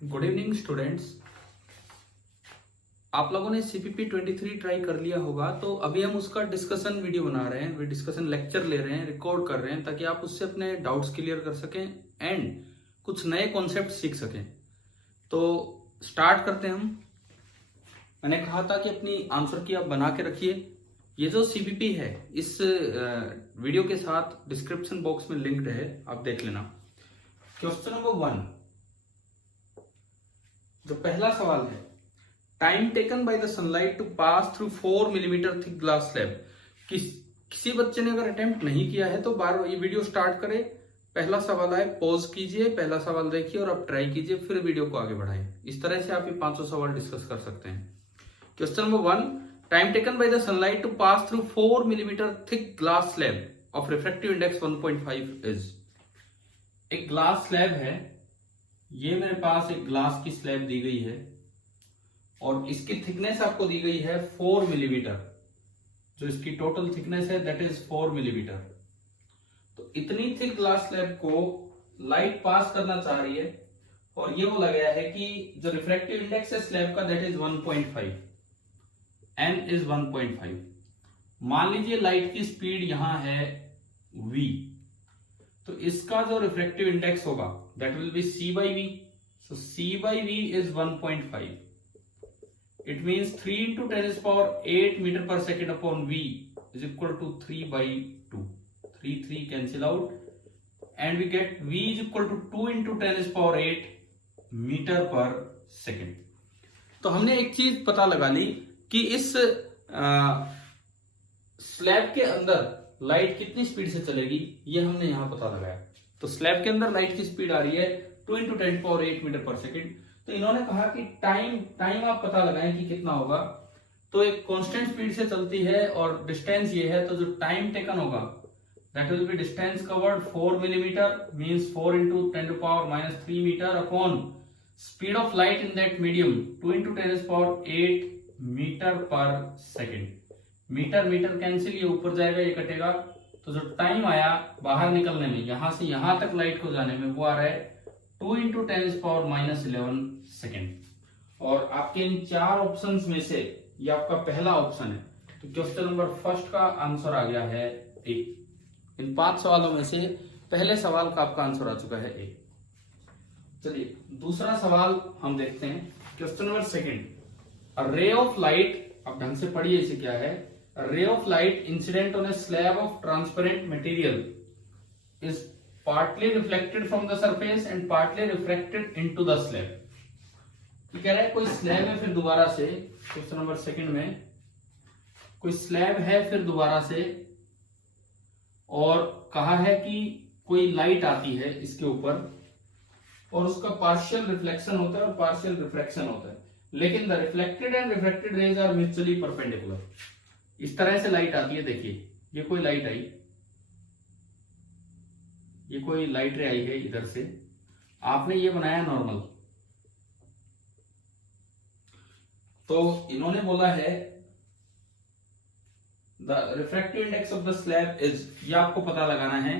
Good evening students. आप लोगों ने CPP 23 ट्राई कर लिया होगा, तो अभी हम उसका डिस्कशन वीडियो बना रहे हैं, वे डिस्कशन लेक्चर ले रहे हैं, रिकॉर्ड कर रहे हैं ताकि आप उससे अपने डाउट्स क्लियर कर सकें एंड कुछ नए कॉन्सेप्ट सीख सकें। तो स्टार्ट करते हैं हम। मैंने कहा था कि अपनी आंसर की आप बना के रखिए। ये जो CPP है इस वीडियो के साथ डिस्क्रिप्शन बॉक्स में लिंक्ड है, आप देख लेना। क्वेश्चन नंबर 1, जो पहला सवाल है, time taken by the sunlight to pass through 4 millimetre thick glass slab. किसी बच्चे ने अगर अटेम्प्ट नहीं किया है तो बार ये वीडियो स्टार्ट करे, पहला सवाल आए पॉज कीजिए, पहला सवाल देखिए और आप ट्राई कीजिए, फिर वीडियो को आगे बढ़ाएं। इस तरह से आप ये 500 सवाल डिस्कस कर सकते हैं। Question number 1, time taken by the sunlight to pass through 4 millimetre thick glass slab of refractive index 1.5 is. एक ग्लास स्लैब है, ये मेरे पास एक ग्लास की स्लैब दी गई है और इसकी थिकनेस आपको दी गई है 4 मिलीमीटर। जो इसकी टोटल थिकनेस है दैट इज 4 मिलीमीटर। तो इतनी थिक ग्लास स्लैब को लाइट पास करना चाह रही है और ये बोला गया है कि जो रिफ्रैक्टिव इंडेक्स है स्लैब का दैट इज 1.5, n इज 1.5। मान लीजिए लाइट की स्पीड यहां है v, तो इसका जो रिफ्रैक्टिव इंडेक्स होगा that will B c by v। So c by v is 1.5. It means 3 into 10 is power 8 meter per second upon v is equal to 3 by 2. 3 cancel out and we get v is equal to 2 into 10 is power 8 meter per second. तो हमने एक चीज पता लगा ली कि इस slab के अंदर लाइट कितनी स्पीड से चलेगी, ये हमने यहां पता लगाया। तो स्लैब के अंदर लाइट की स्पीड आ रही है 2 into 10 power 8 metre per second. तो इन्होंने कहा कि टाइम आप पता लगाएं कि कितना होगा। तो एक कांस्टेंट स्पीड से चलती है और डिस्टेंस ये है, तो जो टाइम टेकन होगा that will be distance covered 4 millimetre means 4 into 10 to power minus 3 metre upon speed of light in that medium 2 into 10 is power 8 metre per second. Metre cancel, ये ऊपर जाएगा ये कटेगा, तो जो टाइम आया बाहर निकलने में यहां से यहां तक लाइट को जाने में वो आ रहा है 2 into 10 is power minus 11 second. और आपके इन 4 ऑप्शंस में से ये आपका पहला ऑप्शन है। तो क्वेश्चन नंबर फर्स्ट का आंसर आ गया है ए। इन 5 सवालों में से पहले सवाल का आपका आंसर आ चुका है ए। चलिए दूसरा सवाल हम देखते हैं। Question number second, a ray of light, अब ढंग से पढ़िए इसे क्या है। A ray of light incident on a slab of transparent material is partly reflected from the surface and partly refracted into the slab. ये कह रहा है कोई स्लैब है, फिर दोबारा से क्वेश्चन नंबर सेकंड में कोई स्लैब है फिर दोबारा से, और कहा है कि कोई लाइट आती है इसके ऊपर और उसका पार्शियल रिफ्लेक्शन होता है और पार्शियल रिफ्रैक्शन होता है, लेकिन the reflected and refracted rays are mutually perpendicular. इस तरह से लाइट आती है, देखिए ये कोई लाइट आई, ये कोई लाइट रे आई है इधर से, आपने ये बनाया नॉर्मल। तो इन्होंने बोला है the refractive index of the slab is, ये आपको पता लगाना है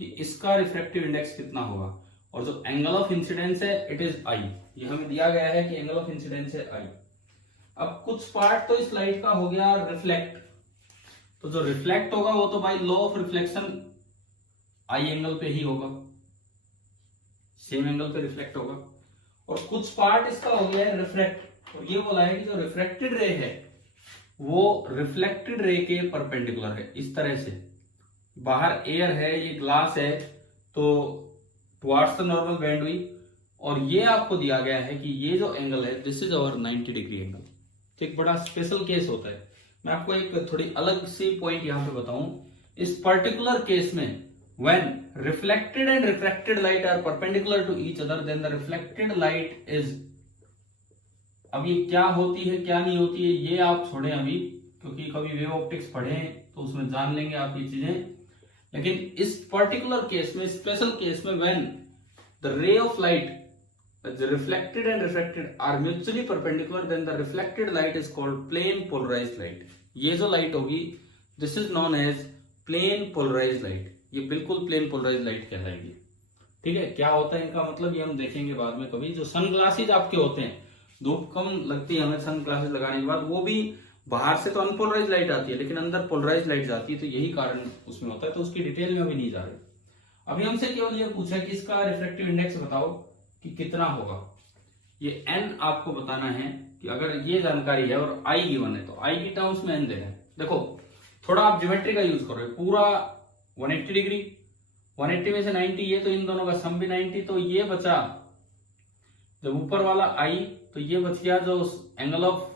कि इसका रिफ्रैक्टिव इंडेक्स कितना होगा, और जो एंगल ऑफ इंसिडेंस है इट इज आई। ये हमें दिया गया है कि एंगल ऑफ इंसिडेंस है आई। अब कुछ पार्ट तो इस लाइट का हो गया रिफ्लेक्ट, तो जो रिफ्लेक्ट होगा वो तो by law of reflection I angle पे ही होगा, सेम एंगल पे रिफ्लेक्ट होगा। और कुछ पार्ट इसका हो गया है रिफ्रैक्ट, और ये बोला है कि जो रिफ्रैक्टेड रे है वो रिफ्लेक्टेड रे के परपेंडिकुलर है। इस तरह से बाहर एयर है, ये ग्लास है, तो टुवार्ड्स द नॉर्मल बेंड हुई, और ये आपको दिया गया है कि ये जो एंगल है this is our 90 degree angle. तो एक बड़ा स्पेशल केस होता है। मैं आपको एक थोड़ी अलग सी पॉइंट यहां पे बताऊं। इस पर्टिकुलर केस में when reflected and refracted light are perpendicular to each other then the reflected light is, अब ये क्या होती है क्या नहीं होती है ये आप छोड़ें अभी, क्योंकि कभी वेव ऑप्टिक्स पढ़ें तो उसमें जान लेंगे आप ये चीजें। लेकिन इस पर्टिकुलर केस में, स्पेशल केस में, when the ray of light the reflected and refracted are mutually perpendicular then the reflected light is called plane polarized light. ये जो लाइट होगी this is known as plane polarized light, ये बिल्कुल plane polarised light कहलाएगी। ठीक है, क्या होता है इनका मतलब ये हम देखेंगे बाद में कभी। जो सन ग्लासेज आपके होते हैं, धूप कम लगती है हमें सन ग्लासेज लगाने के बाद, वो भी बाहर से तो अनपोलराइज लाइट आती है लेकिन अंदर पोलराइज लाइट जाती है, तो यही कारण उसमें होता है। तो उसकी डिटेल में अभी नहीं जा रहे। अभी हमसे केवल ये पूछा कि इसका रिफ्रैक्टिव इंडेक्स बताओ कि कितना होगा। ये n आपको बताना है कि अगर ये जानकारी है और i गिवन है तो i की टर्म्स में n दे रहे हैं। देखो थोड़ा आप ज्योमेट्री का यूज करो, पूरा 180 डिग्री, 180 में से 90 ये, तो इन दोनों का सम भी 90, तो ये बचा जब ऊपर वाला i, तो ये बच गया जो एंगल ऑफ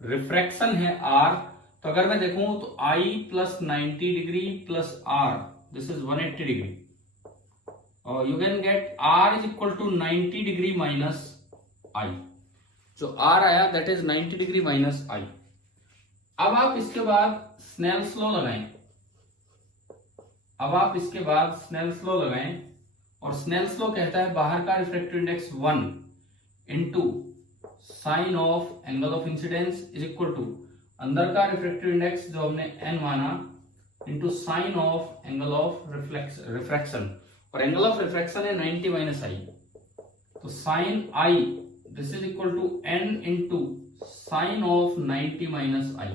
रिफ्रैक्शन है r। तो अगर मैं देखूं तो i plus 90 degree plus r, this is 180 degree, और you can get r is equal to 90 degree minus i। जो r आया that is 90 degree minus i। अब आप इसके बाद स्नेल्स लॉ लगाएं, अब आप इसके बाद स्नेल्स लॉ लगाएं, और स्नेल्स लॉ कहता है बाहर का refractive index 1 into sine of angle of incidence is equal to अंदर का रिफ्रैक्टिव इंडेक्स जो हमने n माना into sine of angle of refraction, और एंगल ऑफ रिफ्रैक्शन है 90 माइनस i, तो sine i this is equal to n into sine of 90 minus i,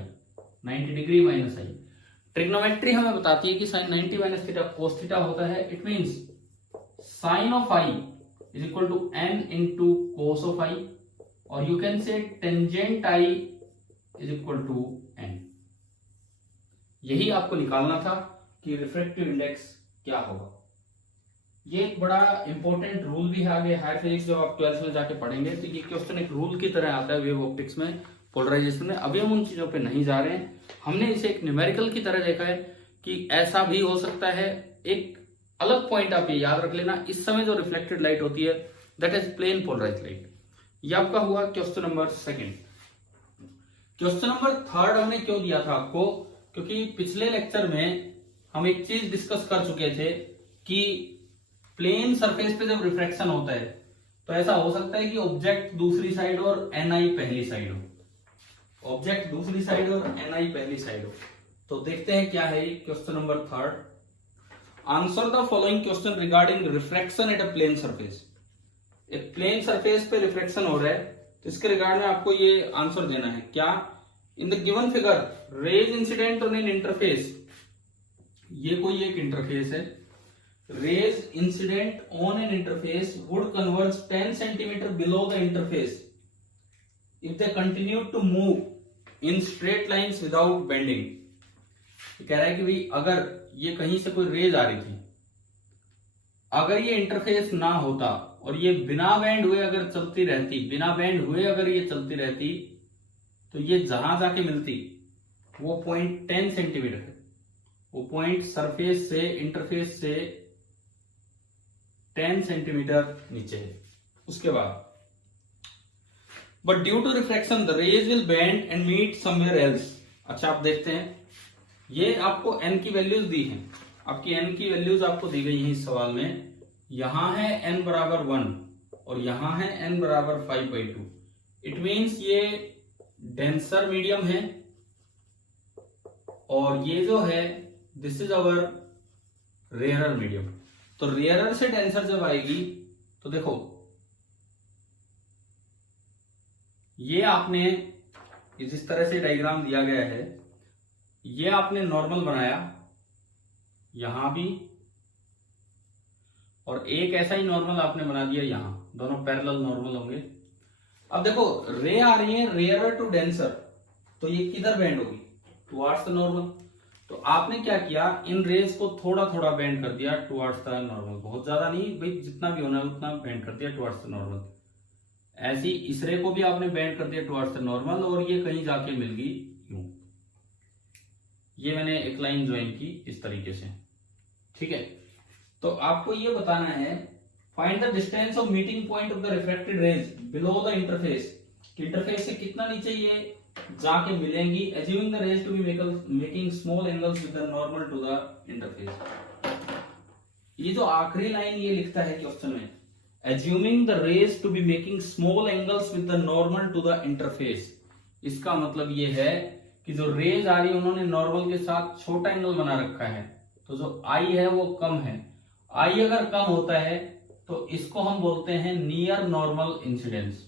90 degree minus i। Trigonometry हमें बताती है कि sine 90 minus theta cos theta होता है। It means sine of i is equal to n into cos of i, और you can say tangent i is equal to n। यही आपको निकालना था कि रिफ्रैक्टिव इंडेक्स क्या होगा। ये एक बड़ा इंपॉर्टेंट रूल भी है आगे हायर फिजिक्स जब आप 12th में जाके पढ़ेंगे, तो ये क्वेश्चन एक रूल की तरह आता है वेव ऑप्टिक्स में, पोलराइजेशन में। अभी हम उन चीजों पे नहीं जा रहे हैं, हमने इसे एक न्यूमेरिकल की तरह देखा है कि ऐसा भी हो सकता है। एक अलग पॉइंट आप ये याद रख लेना, इस समय जो रिफ्लेक्टेड लाइट होती है that is plane polarize light. ये आपका हुआ क्वेश्चन नंबर 2। क्वेश्चन नंबर 3 हमने क्यों दिया था आपको, क्योंकि पिछले लेक्चर में हम एक चीज डिस्कस कर चुके थे कि प्लेन सरफेस पे जब रिफ्रैक्शन होता है तो ऐसा हो सकता है कि ऑब्जेक्ट दूसरी साइड और ni पहली साइड हो, ऑब्जेक्ट दूसरी साइड और ni पहली साइड हो। तो देखते हैं क्या है question number 3। Answer the following question regarding refraction at a plane surface. एक प्लेन सरफेस पे रिफ्रैक्शन हो रहा है, तो इसके रिगार्ड में आपको ये आंसर देना है। क्या? In the given figure raise incident on an interface, ये कोई एक इंटरफेस है, rays incident on an interface would converge 10 centimeter below the interface if they continue to move in straight lines without bending। कह रहा है कि भाई अगर ये कहीं से कोई रेज आ रही थी, अगर ये इंटरफेस ना होता और ये बिना बेंड हुए अगर चलती रहती, बिना बेंड हुए अगर ये चलती रहती, तो ये जहां जाके मिलती वो पॉइंट 10 सेंटीमीटर है, वो पॉइंट सरफेस से इंटरफेस से 10 सेंटीमीटर नीचे है। उसके बाद but due to refraction the rays will bend and meet somewhere else. अच्छा आप देखते हैं, ये आपको n की वैल्यूज दी हैं, आपकी n की वैल्यूज आपको दी गई हैं इस सवाल में। यहां है n बराबर 1 और यहां है n बराबर 5/2। इट मींस ये डेंसर मीडियम है, और ये जो है this is our rarer medium. तो रेयरर से डेंसर जब आएगी तो देखो ये आपने जिस तरह से डायग्राम दिया गया है, ये आपने नॉर्मल बनाया यहां भी, और एक ऐसा ही नॉर्मल आपने बना दिया यहां, दोनों पैरेलल नॉर्मल होंगे। अब देखो रे आ रही है रेयरर टू डेंसर, तो ये किधर बेंड होगी? Towards the normal. तो आपने क्या किया, इन रेज को थोड़ा थोड़ा बेंड कर दिया टुवर्ड्स द नॉर्मल, बहुत ज्यादा नहीं भाई, जितना भी होना है उतना बेंड कर दिया टुवर्ड्स द नॉर्मल। ऐसी इस रे को भी आपने बेंड कर दिया टुवर्ड्स द नॉर्मल, और ये कहीं जाके मिल गई यूं। ये मैंने एक लाइन ज्वाइन की इस तरीके से, ठीक है। तो आपको ये बताना है find the distance of meeting point of the refracted rays below the interface, interface से कितना नीचे ये जाके मिलेंगी, assuming the rays to be making small angles with the normal to the interface। ये जो आखिरी लाइन ये लिखता है क्वेश्चन में, assuming the rays to be making small angles with the normal to the interface, इसका मतलब ये है कि जो रेज आ रही है उन्होंने नॉर्मल के साथ छोटा एंगल बना रखा है, तो जो आई है वो कम है। आई अगर कम होता है तो इसको हम बोलते हैं नियर नॉर्मल इंसिडेंस।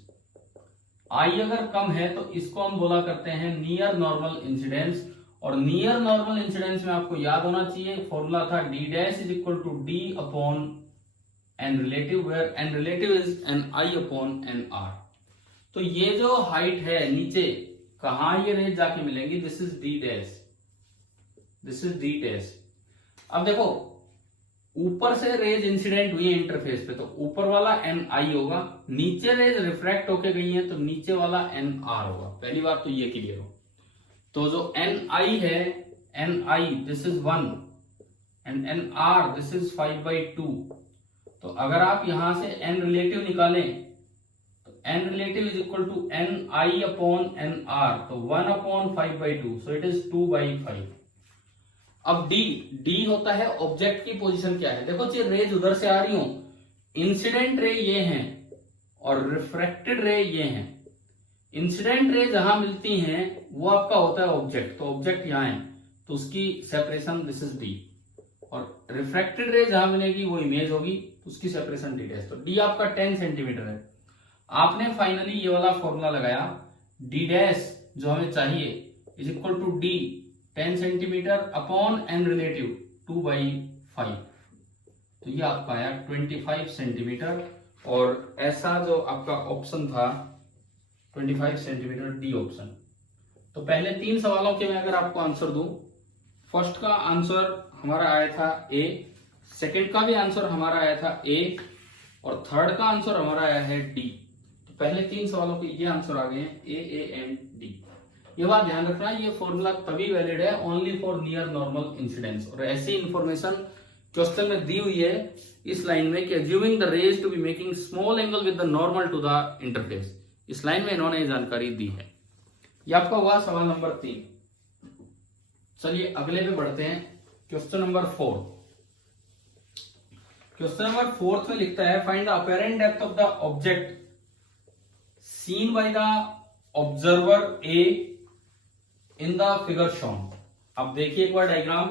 आई अगर कम है तो इसको हम बोला करते हैं नियर नॉर्मल इंसिडेंस। और नियर नॉर्मल इंसिडेंस में आपको याद होना चाहिए फॉर्मूला था D dash is equal to D upon N relative, where N relative is N I upon N R. तो ये जो हाइट है नीचे कहां ये रेज जाके मिलेंगी, this is D dash, this is D dash. अब देखो ऊपर से रेज इंसिडेंट हुई है इंटरफेस पे तो ऊपर वाला एन आई होगा, नीचे रेज रिफ्रैक्ट होके गई है तो नीचे वाला एन आर होगा। पहली बात तो ये क्लियर हो। तो जो एन आई है, N I this is 1 and N R this is 5/2। तो अगर आप यहां से एन रिलेटिव निकालें तो N relative is equal to N I upon N R, तो 1/5/2, सो इट इज 2/5। अब डी, डी होता है ऑब्जेक्ट की पोजीशन क्या है। देखो जी रेज उधर से आ रही हो, इंसिडेंट रे ये हैं और रिफ्रैक्टेड रे ये हैं। इंसिडेंट रे जहां मिलती हैं वो आपका होता है ऑब्जेक्ट, तो ऑब्जेक्ट यहां है तो उसकी सेपरेशन दिस इज डी, और रिफ्रैक्टेड रे जहां मिलेगी वो इमेज होगी तो उसकी सेपरेशन डी डैश। तो डी आपका 10 सेंटीमीटर है। आपने फाइनली ये वाला फॉर्मूला लगाया, डी डैश जो हमें चाहिए is equal to D 10 centimetre upon N relative 2/5। तो ये आपका आया 25 सेंटीमीटर। और ऐसा जो आपका ऑप्शन था 25 सेंटीमीटर, डी ऑप्शन। तो पहले 3 सवालों के मैं अगर आपको आंसर दूं, फर्स्ट का आंसर हमारा आया था ए, सेकंड का भी आंसर हमारा आया था ए, और थर्ड का आंसर हमारा आया है डी। तो पहले 3 सवालों के ये आंसर आ गए हैं ए एंड डी। ये बात ध्यान रखना, ये फॉर्मूला तभी वैलिड है only for near normal incidence. और ऐसी इंफॉर्मेशन क्वेश्चन में दी हुई है इस लाइन में कि assuming the rays to be making small angle with the normal to the interface, इस लाइन में इन्होंने जानकारी दी है। ये आपका हुआ सवाल नंबर 3। चलिए अगले पे बढ़ते हैं, क्वेश्चन नंबर 4। क्वेश्चन नंबर 4 में लिखता है find the apparent depth of the object seen by the observer A in the figure shown. अब देखिए एक बार डायग्राम,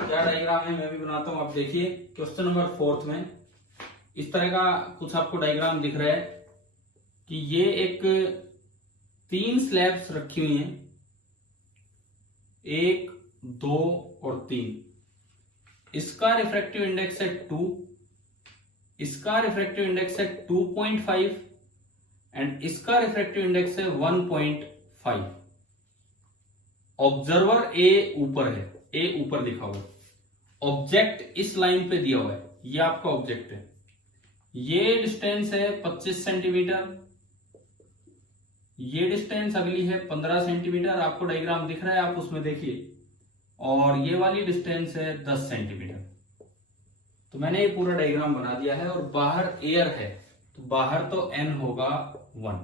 क्या डायग्राम है मैं भी बनाता हूं। आप देखिए क्वेश्चन नंबर 4 में इस तरह का कुछ आपको डायग्राम दिख रहा है कि ये एक 3 स्लैब्स रखी हुई हैं, 1, 2 और 3। इसका रिफ्रैक्टिव इंडेक्स है 2, इसका रिफ्रैक्टिव इंडेक्स है 2.5 एंड इसका रिफ्रैक्टिव इंडेक्स है 1.5। ऑब्जर्वर ए ऊपर है, ए ऊपर लिखा हुआ है, ऑब्जेक्ट इस लाइन पे दिया हुआ है, ये आपका ऑब्जेक्ट है। ये डिस्टेंस है 25 सेंटीमीटर, ये डिस्टेंस अगली है 15 सेंटीमीटर, आपको डायग्राम दिख रहा है आप उसमें देखिए, और ये वाली डिस्टेंस है 10 सेंटीमीटर। तो मैंने ये पूरा डायग्राम बना दिया है और बाहर एयर है तो बाहर तो n होगा 1।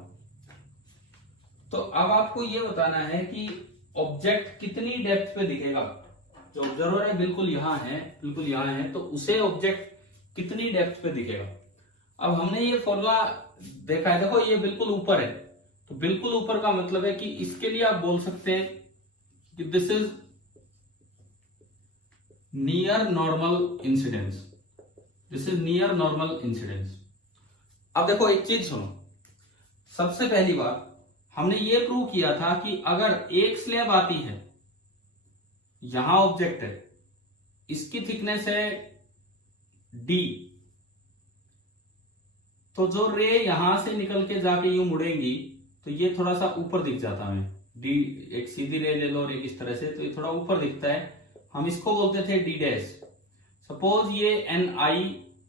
तो अब आपको ये बताना है कि ऑब्जेक्ट कितनी डेप्थ पे दिखेगा। जो ऑब्जर्वर है बिल्कुल यहां है, बिल्कुल यहां है, तो उसे ऑब्जेक्ट कितनी डेप्थ पे दिखेगा। अब हमने ये फॉर्मूला देखा है, देखो ये बिल्कुल ऊपर है, तो बिल्कुल ऊपर का मतलब है कि इसके लिए आप बोल सकते हैं कि this is near normal incidence, this is near normal incidence. अब देखो एक चीज सुनो, सबसे पहली बात हमने ये प्रूव किया था कि अगर एक स्लैब आती है, यहां ऑब्जेक्ट है, इसकी थिकनेस है d, तो जो रे यहां से निकल के जाके यूं मुड़ेंगी तो ये थोड़ा सा ऊपर दिख जाता है। डी एक सीधी रे ले लो और एक इस तरह से, तो ये थोड़ा ऊपर दिखता है, हम इसको बोलते थे डी डैश। सपोज ये एन आई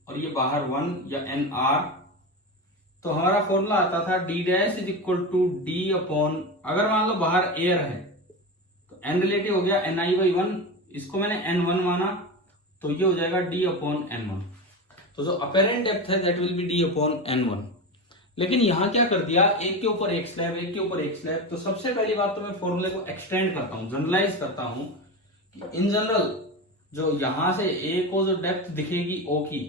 और ये बाहर 1 या एन आर, तो हमारा फॉर्मूला आता था D dash is equal to D upon, अगर मान लो बाहर एयर है तो एन रिलेटिव हो गया एन आई बाई 1, इसको मैंने n1 माना तो ये हो जाएगा d अपॉन n1। तो जो अपेरेंट डेप्थ है that will B d upon n1। लेकिन यहां क्या कर दिया, एक के ऊपर एक स्लैब, एक के ऊपर एक स्लैब। तो सबसे पहली बात तो मैं फॉर्मूले को एक्सटेंड करता हूं, जनरलाइज करता हूं कि इन जनरल जो यहां से ए को जो डेप्थ दिखेगी ओ की,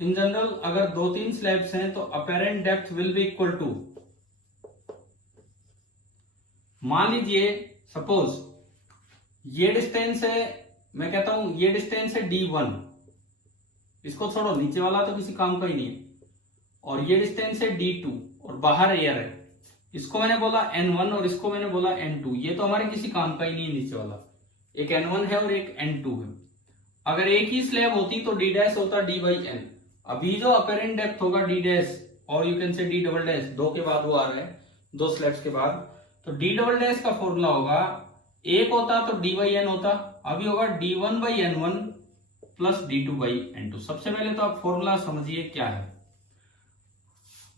इन जनरल अगर 2-3 स्लैब्स हैं तो apparent depth will be equal to, मान लीजिए सपोज ये डिस्टेंस है मैं कहता हूं ये डिस्टेंस है D1, इसको छोड़ो, नीचे वाला तो किसी काम का ही नहीं है, और ये डिस्टेंस है D2 और बाहर एयर है, इसको मैंने बोला N1 और इसको मैंने बोला N2, ये तो हमारे किसी काम का ही नहीं है नीचे वाला, एक N1 है और एक N2 है। अगर एक ही स्लैब होती तो D डैश होता D/N। अभी जो अपेरेंट डेप्थ होगा D डैश और यू कैन से D डबल डैश, दो के बाद वो आ रहा है, दो स्लैब्स के बाद, तो D डबल डैश का फॉर्मूला होगा, एक होता तो D/N होता, अभी होगा D1/N1 प्लस D2/N2। सबसे पहले तो आप फॉर्मूला समझिए क्या है।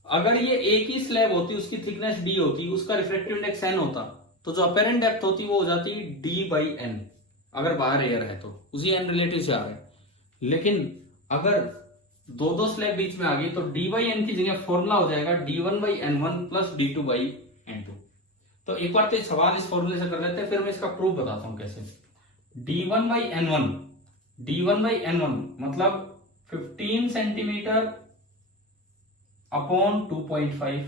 अगर ये एक ही स्लैब होती, उसकी थिकनेस D होती, उसका रिफ्रैक्टिव इंडेक्स N होता, तो जो अपेरेंट डेप्थ होती वो हो जाती D/N, अगर बाहर एयर है तो उसी N रिलेटिव से आ रहा है। लेकिन अगर दो दो स्लैब बीच में आ गई तो D/N की जगह फॉर्मूला हो जाएगा D1/N1 प्लस D2/N2। तो एक बार तो सवाल इस फॉर्मूले से कर लेते हैं, फिर मैं इसका प्रूफ बताता हूं कैसे। D1/N1 मतलब 15 centimetre upon 2.5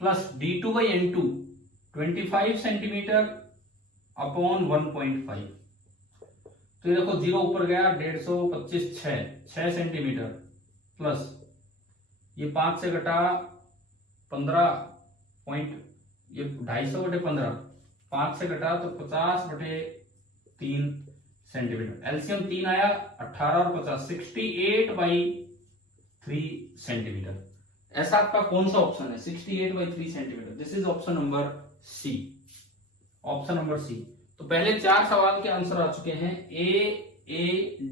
plus D2/N2 25 centimetre upon 1.5। तो ये देखो जीरो ऊपर गया, 150 25 6 सेंटीमीटर प्लस ये 5 से घटा 15 पॉइंट, ये 250/15, 5 से घटा तो 50/3 सेंटीमीटर, एलसीएम 3 आया, 18 और 50 68/3 सेंटीमीटर। ऐसा आपका कौन सा ऑप्शन है 68/3 centimetre? This is option number C, option number C. तो पहले 4 सवाल के आंसर आ चुके हैं, A,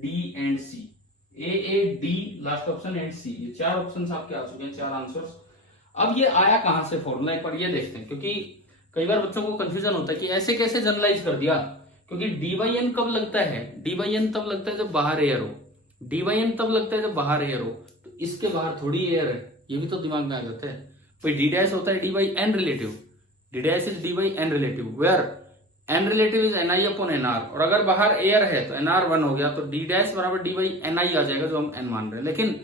D and C, A, D last option and C, ये 4 ऑप्शंस आपके आ चुके हैं, 4 आंसर्स। अब ये आया कहां से फॉर्मूला, एक बार ये देखते हैं, क्योंकि कई बार बच्चों को कंफ्यूजन होता है कि ऐसे कैसे जनरलाइज कर दिया, क्योंकि D/N कब लगता है, D/N तब लगता है जब बाहर एयर हो, D/N तब लगता है जब बाहर एयर हो, तो इसके बाहर थोड़ी एयर है, ये भी तो दिमाग में आ जाता है। भाई D डैश होता है D/N relative, D dash is D/N relative, where N relative is Ni/NR, और अगर बाहर एयर है तो NR 1 हो गया, तो D डैश बराबर D/Ni आ जाएगा, जो हम N मान रहे हैं। लेकिन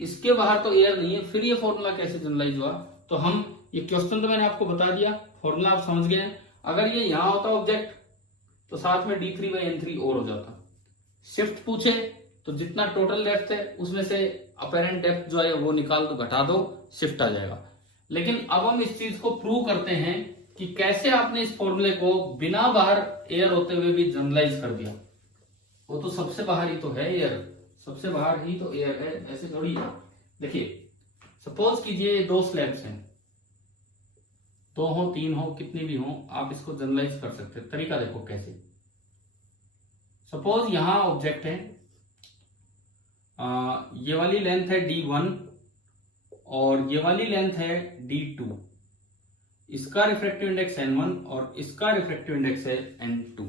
इसके बाहर तो एयर नहीं है, फिर ये फॉर्मूला कैसे जनरलाइज हुआ? तो हम ये क्वेश्चन तो मैंने आपको बता दिया, फॉर्मूला आप समझ गए। अगर ये यहां होता ऑब्जेक्ट तो साथ में D3/N3 और हो जाता। शिफ्ट पूछे तो जितना टोटल डेप्थ है उसमें से अपेरेंट डेप्थ जो है वो निकाल दो, घटा दो, शिफ्ट आ जाएगा। लेकिन अब हम इस चीज को प्रूव करते हैं कि कैसे आपने इस फॉर्मूले को बिना बाहर एयर होते हुए भी जनरलाइज कर दिया। वो तो सबसे बाहर ही तो है एयर, सबसे बाहर ही तो एयर है, ऐसे थोड़ी है। देखिए सपोज कीजिए 2 स्लैब्स हैं, 2 हो 3 हो कितनी भी हो, आप इसको जनरलाइज कर सकते हैं। तरीका देखो कैसे। सपोज यहां ऑब्जेक्ट है, ये वाली लेंथ है D1 और ये वाली लेंथ है D2, इसका रिफ्रैक्टिव इंडेक्स N1 और इसका रिफ्रैक्टिव इंडेक्स है N2।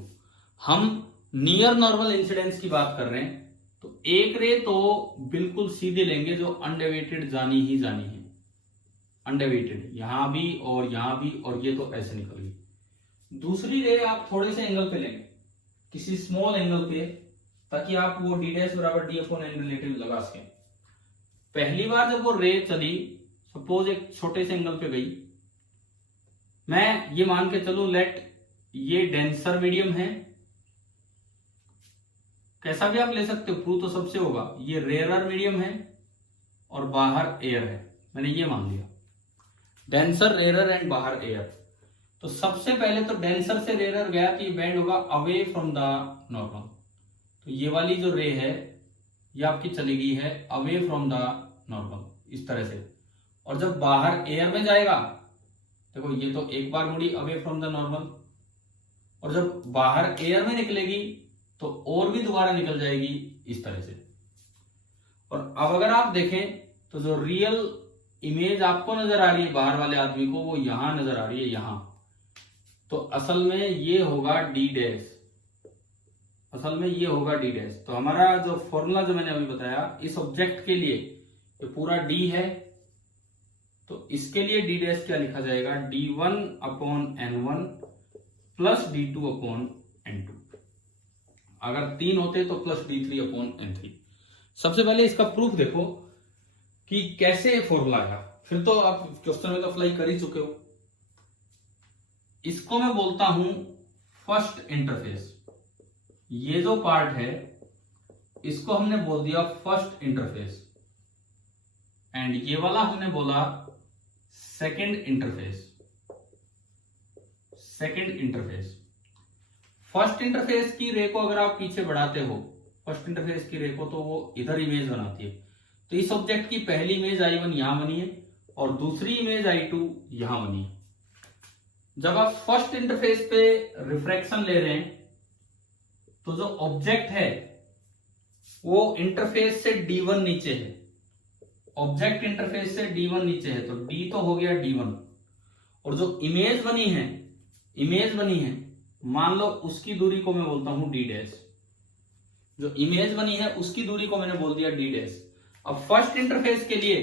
हम नियर नॉर्मल इंसिडेंस की बात कर रहे हैं, तो एक रे तो बिल्कुल सीधे लेंगे जो अनडेविएटेड जानी ही जानी है, अनडेविएटेड यहां भी और यहां भी, और ये तो ऐसे निकल गई। दूसरी रे आप थोड़े से एंगल पे लेंगे, किसी स्मॉल एंगल पे, ताकि आप वो D डैश बराबर D/N रिलेटिव लगा सकें। पहली बार जब वो रे चली, सपोज एक छोटे से एंगल पे गई, मैं ये मान के चलूं लेट ये डेंसर मीडियम है, कैसा भी आप ले सकते हो, प्रूव तो सबसे होगा, ये रेयरर मीडियम है और बाहर एयर है, मैंने ये मान लिया डेंसर, रेयरर एंड बाहर एयर। तो सबसे पहले तो डेंसर से रेयरर गया तो ये बैंड होगा अवे फ्रॉम द नॉर्मल, तो ये वाली जो रे है ये आपकी चली गई है अवे फ्रॉम द नॉर्मल, इस तरह से। और जब बाहर एयर में जाएगा, देखो ये तो एक बार मुड़ी अवे फ्रॉम द नॉर्मल, और जब बाहर एयर में निकलेगी तो और भी दोबारा निकल जाएगी इस तरह से। और अब अगर आप देखें तो जो रियल इमेज आपको नजर आ रही है बाहर वाले आदमी को, वो यहां नजर आ रही है, यहां। तो असल में ये होगा D डैश, असल में ये होगा D डैश। तो हमारा जो फॉर्मूला जो मैंने अभी बताया इस ऑब्जेक्ट के लिए, ये पूरा D है, तो इसके लिए D डैश क्या लिखा जाएगा, D1/N1 प्लस D2/N2। अगर 3 होते तो प्लस D3/N3। सबसे पहले इसका प्रूफ देखो कि कैसे फॉर्मूला आया, फिर तो आप क्वेश्चन में तो अप्लाई कर ही चुके हो। इसको मैं बोलता हूं फर्स्ट इंटरफेस। ये जो पार्ट है इसको हमने बोल दिया फर्स्ट इंटरफेस, एंड ये वाला हमने बोला second interface. Second interface, first interface की रे को अगर आप पीछे बढ़ाते हो, फर्स्ट इंटरफेस की रे को, तो वो इधर इमेज बनाती है। तो इस ऑब्जेक्ट की पहली इमेज I1 यहां बनी है और दूसरी इमेज I2 यहां बनी है। जब आप फर्स्ट इंटरफेस पे रिफ्रैक्शन ले रहे हैं तो जो ऑब्जेक्ट है वो इंटरफेस से D1 नीचे है, ऑब्जेक्ट इंटरफेस से D1 नीचे है, तो D तो हो गया D1, और जो इमेज बनी है मान लो उसकी दूरी को मैं बोलता हूं D डैश। जो इमेज बनी है उसकी दूरी को मैंने बोल दिया D डैश। अब फर्स्ट इंटरफेस के लिए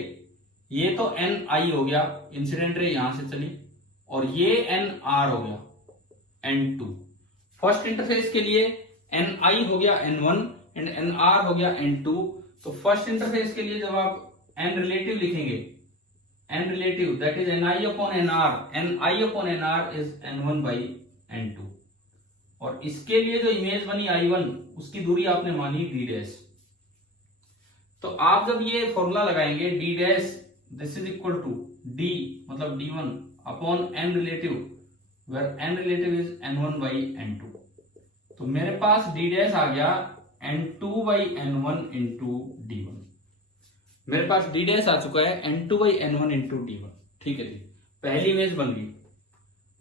ये तो NI हो गया, इंसिडेंट रे यहां से चली, और ये NR हो गया N2। फर्स्ट इंटरफेस के लिए NI हो गया N1 एंड NR हो गया N2। तो फर्स्ट इंटरफेस के लिए जब आप N रिलेटिव लिखेंगे, N relative that is NI upon NR, NI upon NR is N1 by N2। और इसके लिए जो इमेज बनी I1 उसकी दूरी आपने मानी D डैश। तो आप जब ये फॉर्मूला लगाएंगे D dash this is equal to D मतलब D1 upon N relative where N relative is N1 by N2। तो मेरे पास D डैश आ गया N2 by N1 into D1। मेरे पास D डैश आ चुका है N2 by N1 into D1। ठीक है जी, पहली इमेज बन गई।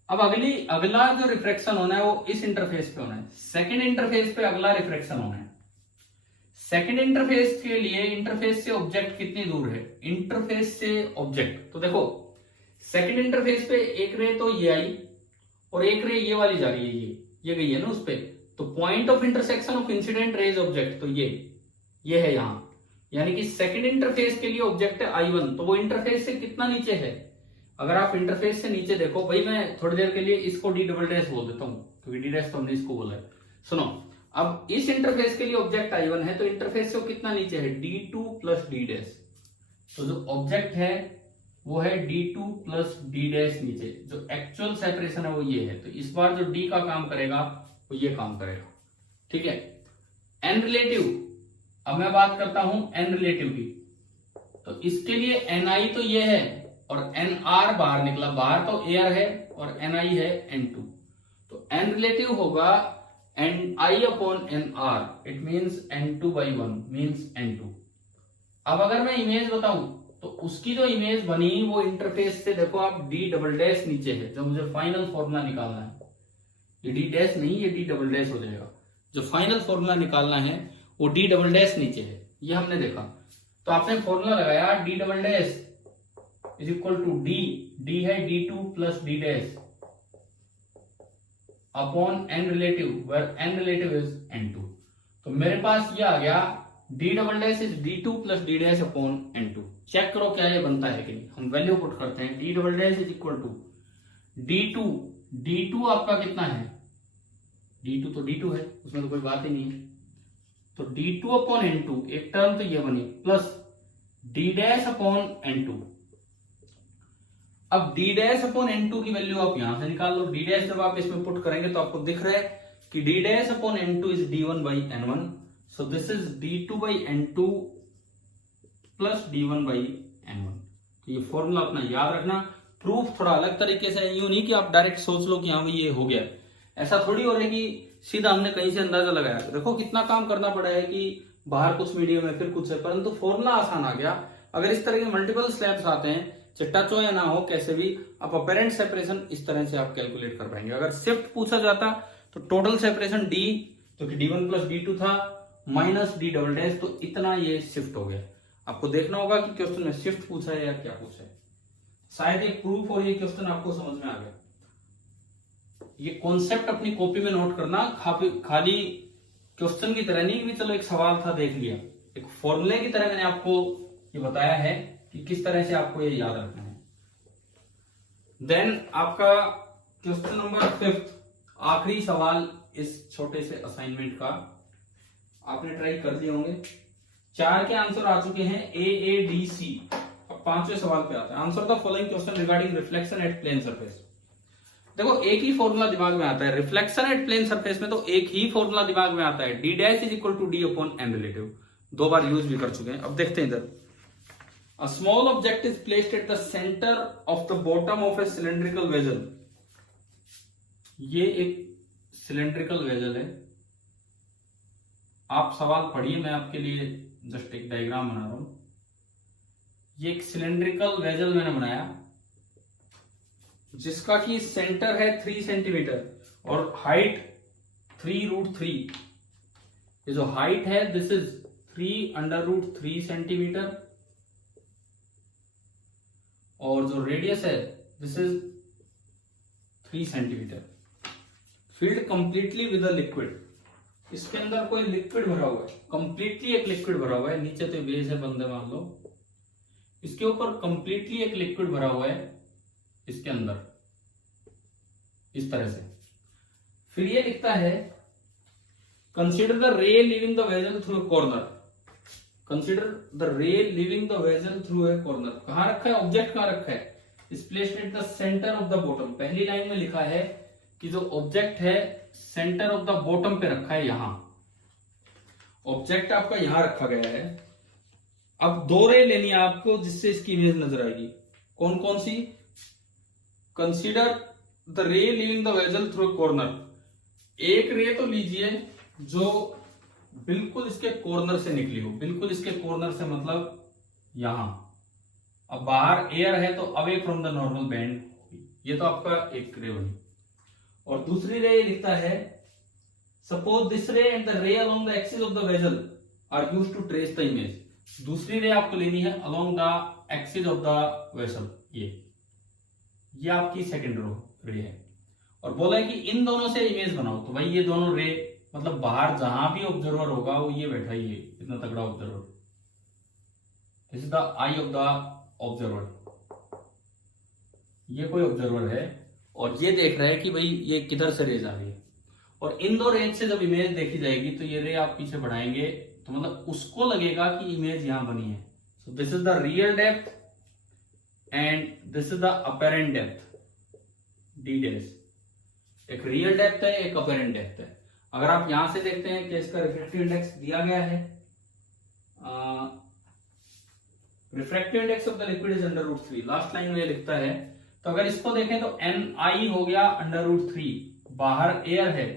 अब अगला जो रिफ्रैक्शन होना है वो इस इंटरफेस पे होना है, सेकंड इंटरफेस पे अगला रिफ्रैक्शन होना है। सेकंड इंटरफेस के लिए इंटरफेस से ऑब्जेक्ट कितनी दूर है, इंटरफेस से ऑब्जेक्ट, तो देखो सेकंड इंटरफेस पे एक रे तो ये आई और एक रे ये वाली जा रही है, ये गई है ना उस पे। तो point of intersection of incident raise object तो ये है यहां, यानी कि सेकंड इंटरफेस के लिए ऑब्जेक्ट है I1, तो वो इंटरफेस से कितना नीचे है। अगर आप इंटरफेस से नीचे देखो, भाई मैं थोड़ी देर के लिए इसको D डबल डैश बोल देता हूं क्योंकि D डैश तो हमने इसको बोला है। सुनो, अब इस इंटरफेस के लिए ऑब्जेक्ट I1 है तो इंटरफेस से कितना नीचे है D2 प्लस D डैश। तो जो ऑब्जेक्ट है वो है D2 प्लस D डैश नीचे, जो एक्चुअल सेपरेशन है वो ये है। तो इस बार जो D का काम करेगा वो ये काम करेगा। ठीक है, N रिलेटिव, अब मैं बात करता हूं N रिलेटिव की। तो इसके लिए NI तो ये है और NR बाहर निकला, बाहर तो एयर है और NI है N2। तो N रिलेटिव होगा NI upon NR, it means N2 by 1 means N2। अब अगर मैं इमेज बताऊं तो उसकी जो इमेज बनी वो इंटरफेस से देखो आप D डबल डैश नीचे है, जो मुझे फाइनल फॉर्मूला निकालना है। ये D डैश नहीं, ये D डबल डैश हो जाएगा। जो फाइनल फॉर्मूला निकालना है वो D डबल डैश नीचे है, ये हमने देखा। तो आपने फॉर्मूला लगाया D double dash is equal to D है D2 plus D dash upon N relative where N relative is N2। तो मेरे पास ये आ गया D double dash is D2 plus D dash upon N2। Check करो क्या ये बनता है कि नहीं। हम वैल्यू पुट करते हैं, D double dash is equal to D2 आपका कितना है, D2 तो D2 है, उसमें तो कोई बात ही नहीं है। तो D2 अपॉन N2, एक टर्म तो ये बनी, plus D dash upon N2। अब D डैश अपॉन N2 की वैल्यू आप यहां से निकाल लो। D डैश जब आप इसमें पुट करेंगे तो आपको दिख रहा है कि D dash upon N2 is D1 by N1, so this is D2 by N2 plus D1 by N1। तो ये फॉर्मूला अपना याद रखना। प्रूफ थोड़ा अलग तरीके से, यूं नहीं कि आप डायरेक्ट सोच लो कि हाँ भाई ये हो गया, ऐसा थोड़ी हो रहा है कि सीधा हमने कहीं से अंदाजा लगाया। देखो कितना काम करना पड़ा है कि बाहर कुछ मीडियम है फिर कुछ है, परंतु फॉर्मूला आसान आ गया। अगर इस तरह के मल्टीपल स्लैब्स आते हैं, चिट्टा चो या ना हो, कैसे भी आप अपेरेंट सेपरेशन इस तरह से आप कैलकुलेट कर पाएंगे। अगर शिफ्ट पूछा जाता तो टोटल सेपरेशन D, तो कि D1 प्लस D2 था, माइनस D डबल डैश, तो इतना ये शिफ्ट हो गया। आपको देखना होगा कि क्वेश्चन में शिफ्ट पूछा है या क्या पूछा है। शायद एक प्रूफ और ये क्वेश्चन आपको समझ में आ गया। ये कॉन्सेप्ट अपनी कॉपी में नोट करना, खाली क्वेश्चन की तरह नहीं कि चलो एक सवाल था देख लिया, एक फॉर्मूले की तरह मैंने आपको ये बताया है कि किस तरह से आपको ये याद रखना है। देन आपका क्वेश्चन नंबर 5, आखिरी सवाल इस छोटे से असाइनमेंट का, आपने ट्राई कर लिए होंगे। 4 के आंसर आ चुके हैं AADC। अब 5वें सवाल पे आते हैं। Answer the following question regarding reflection at plane surface. देखो एक ही फॉर्मूला दिमाग में आता है रिफ्लेक्शन एट प्लेन सरफेस में, तो एक ही फॉर्मूला दिमाग में आता है, D dash is equal to D upon N relative. 2 बार यूज भी कर चुके हैं। अब देखते हैं इधर, a small object is placed at the centre of the bottom of a cylindrical vessel. ये एक सिलेंड्रिकल वेजल है, आप सवाल पढ़िए, मैं आपके लिए जस्ट एक डायग्राम बना रहा हूं। ये एक सिलेंड्रिकल वेजल मैंने बनाया जिसका कि सेंटर है 3 सेंटीमीटर और हाइट 3√3। ये जो हाइट है दिस इज 3√3 सेंटीमीटर और जो रेडियस है this is 3 centimetre. Field completely with a liquid, इसके अंदर कोई लिक्विड भरा हुआ है, कंप्लीटली एक लिक्विड भरा हुआ है। नीचे तो बेस है बंदे मान लो, इसके ऊपर कंप्लीटली एक लिक्विड भरा हुआ है इसके अंदर, इस तरह से। फिर ये लिखता है consider the ray living the vessel through a corner. Consider the ray living the vessel through a corner. कहां रखा है ऑब्जेक्ट, कहां रखा है, is placed at the centre of the bottom. पहली लाइन में लिखा है कि जो ऑब्जेक्ट है सेंटर ऑफ द बॉटम पे रखा है, यहां ऑब्जेक्ट आपका यहां रखा गया है। अब 2 रे लेनी है आपको जिससे इसकी इमेज नजर आएगी। कौन कौन सी, consider the ray living the vessel through corner. एक रे तो लीजिए जो बिल्कुल इसके कॉर्नर से निकली हो, बिल्कुल इसके कॉर्नर से मतलब यहां। अब बाहर एयर है तो away from the normal band, ये तो आपका एक रे बनी। और दूसरी रे लिखता है suppose this ray and the ray along the axis of the vessel are used to trace the image. दूसरी रे आपको लेनी है along the axis of the vessel, ये आपकी सेकंड रे है। और बोला है कि इन दोनों से इमेज बनाओ, तो भाई ये दोनों रे मतलब बाहर जहां भी ऑब्जर्वर होगा वो ये बैठा ही है, इतना तगड़ा observer. This is the I of the observer, ये कोई ऑब्जर्वर है और ये देख रहा है कि भाई ये किधर से रेज आ रही है। और इन 2 रेज से जब इमेज देखी जाएगी तो ये रे आप पीछे बढ़ाएंगे तो मतलब उसको लगेगा कि इमेज यहां बनी है। So this is the real depth and this is the apparent depth, D dash. एक रियल डेप्थ है, एक अपरेंट डेप्थ है। अगर आप यहां से देखते हैं कि इसका रिफ्रैक्टिव इंडेक्स दिया गया है, refractive index of the liquid is √3, last line में लिखता है। तो अगर इसको देखें तो ni हो गया √3, बाहर एयर है,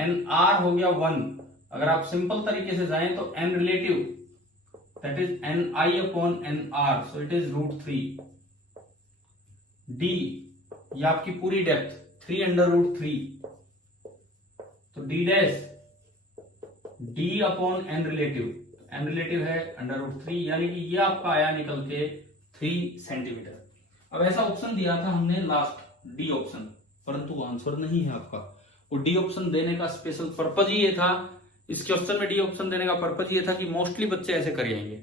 nr हो गया 1। अगर आप सिंपल तरीके से जाएं तो n relative that is ni upon nr, so it is √3। d ये आपकी पूरी डेप्थ 3√3, तो d dash d upon n relative, n relative है √3, यानी कि ये आपका आया निकल के 3 सेंटीमीटर। अब ऐसा ऑप्शन दिया था हमने लास्ट, डी ऑप्शन, परंतु आंसर नहीं है आपका। वो डी ऑप्शन देने का स्पेशल पर्पज ही ये था, इस क्वेश्चन में डी ऑप्शन देने का पर्पज ये था कि मोस्टली बच्चे ऐसे कर जाएंगे।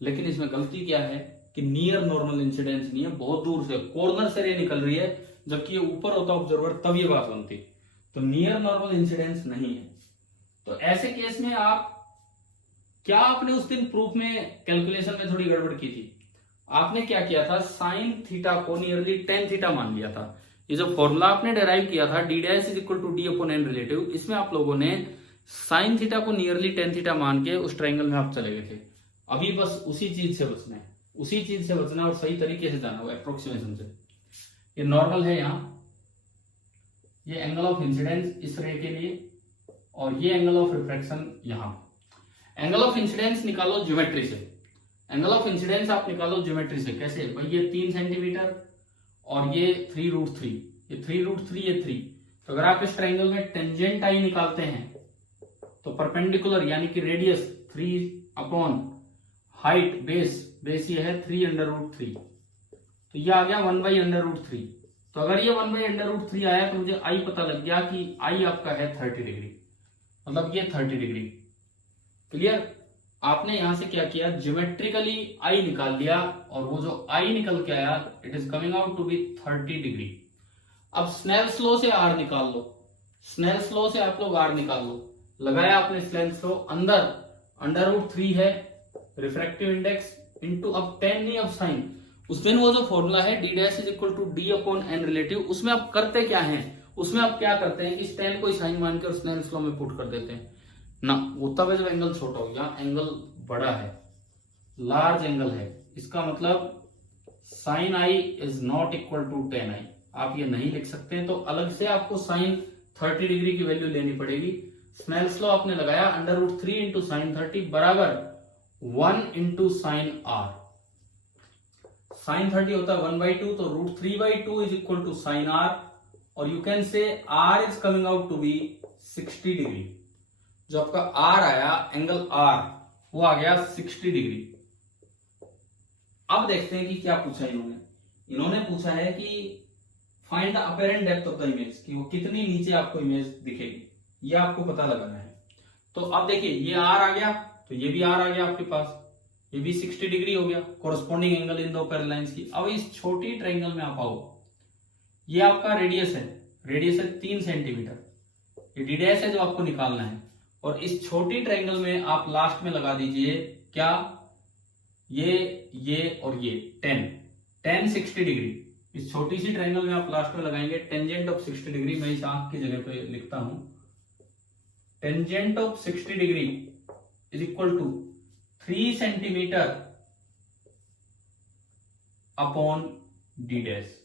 लेकिन इसमें गलती क्या है कि नियर नॉर्मल इंसिडेंस नहीं है, बहुत दूर से कॉर्नर से रे निकल रही है, जबकि ये ऊपर होता ऑब्जर्वर तब ये बात बनती, तो नियर नॉर्मल इंसिडेंस नहीं है। तो ऐसे केस में आप क्या, आपने उस दिन प्रूफ में कैलकुलेशन में थोड़ी गड़बड़ की थी। आपने क्या किया था, साइन थीटा को नियरली टेन थीटा मान लिया था। ये जो फॉर्मूला आपने डेराइव किया था D dash is equal to D upon N relative, इसमें आप लोगों ने साइन थीटा को नियरली टेन थीटा मान के उस ट्रायंगल में आप चले गए थे। अभी बस उसी चीज से बचना है, उसी चीज से बचना है और सही तरीके से जाना है अप्रोक्सीमेशन से। ये नॉर्मल है यहाँ, ये एंगल ऑफ इंसिडेंस इस रे के लिए और ये एंगल ऑफ रिफ्रैक्शन यहाँ। एंगल ऑफ इंसिडेंस निकालो ज्योमेट्री से, एंगल ऑफ इंसिडेंस आप निकालो ज्योमेट्री से। कैसे भाई, ये 3 सेंटीमीटर और ये 3√3, ये 3√3, ये 3। तो अगर आप इस ट्रायंगल में टेंजेंट आई निकालते हैं तो परपेंडिकुलर यानी कि रेडियस 3 अपॉन हाइट बेस ये है 3√3, तो ये आ गया 1/√3। तो अगर ये 1/√3 आया तो मुझे आई पता लग गया कि आई आपका है 30 डिग्री, मतलब ये 30 डिग्री। क्लियर। आपने यहां से क्या किया, ज्योमेट्रिकली आई निकाल लिया और वो जो आई निकल के आया it is coming out to be 30 degree. अब स्नेल्स लॉ से आर निकाल लो, स्नेल्स लॉ से आप लोग आर निकाल लो। लगाया आपने स्नेल्स लॉ, अंदर √3 है रिफ्रैक्टिव इंडेक्स इंटू, अब 10 नहीं अब साइन, उसमें वो जो फॉर्मूला है D dash is equal to D upon N relative, उसमें आप करते क्या हैं, उसमें आप क्या करते हैं कि स्टैन को साइन मान के और स्नेल्स लॉ में पुट कर देते हैं ना। वो तब है जब एंगल छोटा हो, यहाँ एंगल बड़ा है, लार्ज एंगल है, इसका मतलब sine i is not equal to tan i. आप ये नहीं लिख सकते हैं, तो अलग से आपको साइन 30 डिग्री की वैल्यू लेनी पड़ेगी। स्नेल्स लॉ आपने लगाया, अंडर रूट 3 इंटू साइन 30 बराबर 1 इंटू साइन आर। साइन 30 होता है 1/2, तो root 3/2 is equal to sine r, और you can say r is coming out to be 60 degree. जो आपका आर आया, एंगल आर, वो आ गया 60 डिग्री। अब देखते हैं कि क्या पूछा इन्होंने। इन्होंने पूछा है कि find the apparent depth of the image, कि वो कितनी नीचे आपको इमेज दिखेगी, ये आपको पता लगाना है। तो अब देखिए ये आर आ गया, तो ये भी आर आ गया आपके पास, ये भी 60 डिग्री हो गया, कोरस्पॉन्डिंग एंगल इन दो पैरेलल लाइंस की। अब इस छोटी ट्रायंगल में आप आओ, ये आपका रेडियस है, रेडियस है 3 सेंटीमीटर, ये डी डैश है जो आपको निकालना है, और इस छोटी ट्रायंगल में आप लास्ट में लगा दीजिए क्या, ये और ये tan 60 डिग्री। इस छोटी सी ट्रायंगल में आप लास्ट में लगाएंगे टेंजेंट ऑफ 60 डिग्री। मैं इस आंख की जगह पे लिखता हूं, tangent of 60 degree is equal to 3 centimetre upon d dash.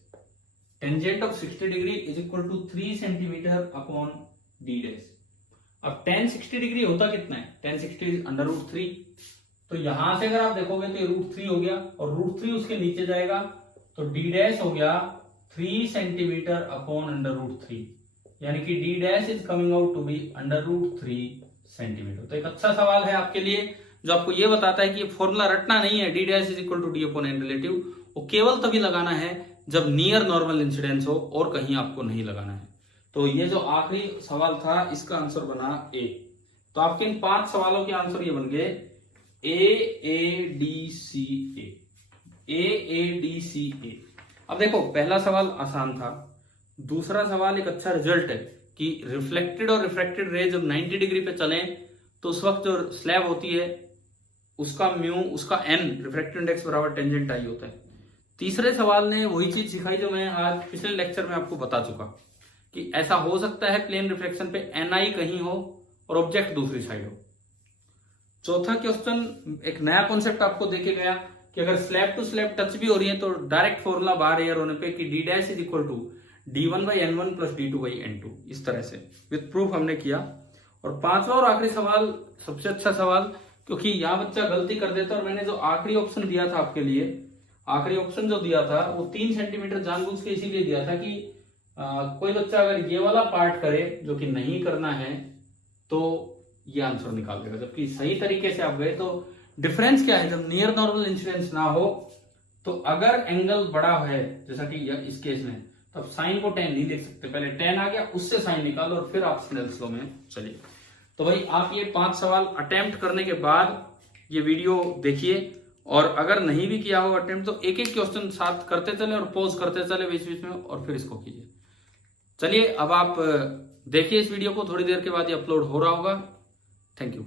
Tangent of 60 degree is equal to 3 centimetre upon d dash. अब tan 60 डिग्री होता कितना है, tan 60 अंडर रूट 3, तो यहां से अगर आप देखोगे तो ये रूट 3 हो गया, और रूट 3 उसके नीचे जाएगा, तो डी डैश हो गया 3 सेंटीमीटर अपॉन अंडर रूट 3, यानी कि d dash is coming out to be under root 3 centimetre. तो एक अच्छा सवाल है आपके लिए, जो आपको ये बताता है कि ये फॉर्मूला रटना नहीं है, D dash is equal to D upon N relative, वो केवल तभी लगाना है जब नियर नॉर्मल इंसिडेंस हो, और कहीं आपको नहीं लगाना है। तो ये जो आखिरी सवाल था, इसका आंसर बना ए। तो आपके इन 5 सवालों के आंसर ये बन गए ए। अब देखो पहला सवाल आसान था, दूसरा सवाल एक अच्छा रिजल्ट है कि रिफ्लेक्टेड और रिफ्रैक्टेड रे जब 90 डिग्री पे चलें तो उस वक्त जो स्लैब होती है उसका म्यू, उसका एन, रिफ्रैक्टिव इंडेक्स बराबर टेंजेंट आई होता है। तीसरे सवाल ने वही चीज सिखाई जो मैं आज पिछले लेक्चर में आपको बता चुका, कि ऐसा हो सकता है प्लेन रिफ्लेक्शन पे एन आई कहीं हो और ऑब्जेक्ट दूसरी साइड हो। चौथा क्वेश्चन एक नया कॉन्सेप्ट आपको देके गया कि अगर स्लैब टू स्लैब टच भी हो रही है तो डायरेक्ट फॉर्मूला बार एयर होने पे कि d dash is equal to d1/n1 plus d2/n2, इस तरह से विद प्रूफ हमने किया। और 5वां और आखिरी सवाल सबसे अच्छा सवाल, क्योंकि यहाँ बच्चा गलती कर देता है, और मैंने जो आखिरी ऑप्शन दिया था आपके लिए, आखिरी ऑप्शन जो दिया था वो 3 सेंटीमीटर जानबूझ के इसीलिए दिया था कि कोई बच्चा अगर ये वाला पार्ट करे जो कि नहीं करना है तो ये आंसर निकाल देगा, जबकि सही तरीके से आप गए। तो डिफरेंस क्या है, जब नियर नॉर्मल इंसिडेंस ना हो तो अगर एंगल बड़ा है जैसा कि इस केस में, तब साइन को tan नहीं लिख सकते, पहले tan आ गया उससे साइन निकालो और फिर आप स्नेल्स लॉ में चलिए। तो भाई आप ये 5 सवाल अटेम्प्ट करने के बाद ये वीडियो देखिए, और अगर नहीं भी किया हो अटेम्प्ट तो एक एक क्वेश्चन साथ करते चले और पॉज करते चले बीच बीच में, और फिर इसको कीजिए। चलिए अब आप देखिए इस वीडियो को, थोड़ी देर के बाद ये अपलोड हो रहा होगा। Thank you.